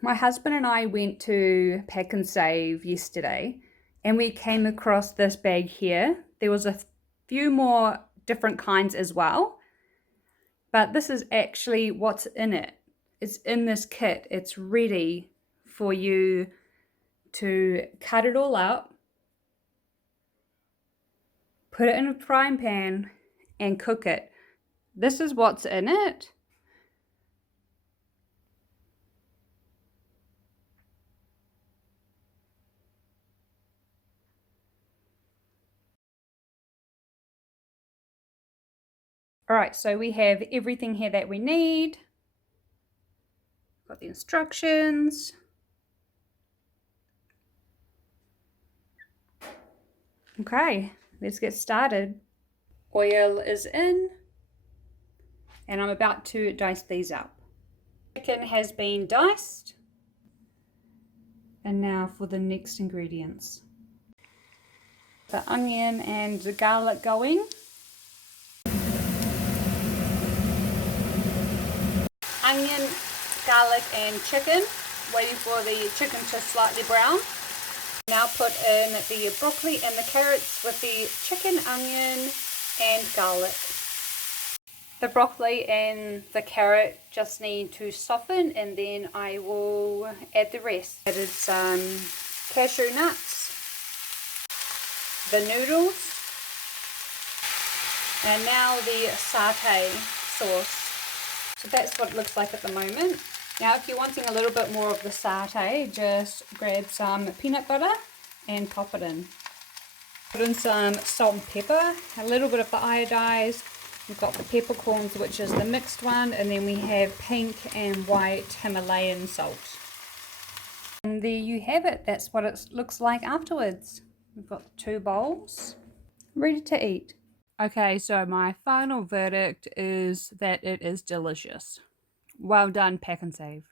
My husband and I went to Pak'nSave yesterday and we came across this bag here. There was a few more different kinds as well, but this is actually what's in it. It's in this kit. It's ready for you to cut it all up, put it in a frying pan and cook it. This is what's in it. All right, so we have everything here that we need. Got the instructions. Okay, let's get started. Oil is in, and I'm about to dice these up. Chicken has been diced. And now for the next ingredients. The onion and the garlic going. Onion, garlic and chicken. Waiting for the chicken to slightly brown. Now put in the broccoli and the carrots with the chicken, onion and garlic. The broccoli and the carrot just need to soften and then I will add the rest. Added some cashew nuts, the noodles, and now the satay sauce. So that's what it looks like at the moment. Now if you're wanting a little bit more of the satay, just grab some peanut butter and pop it in. Put in some salt and pepper, a little bit of the iodized. We've got the peppercorns, which is the mixed one, and then we have pink and white Himalayan salt. And there you have it. That's what it looks like afterwards. We've got 2 bowls ready to eat. Okay, so my final verdict is that it is delicious. Well done, Pak'nSave.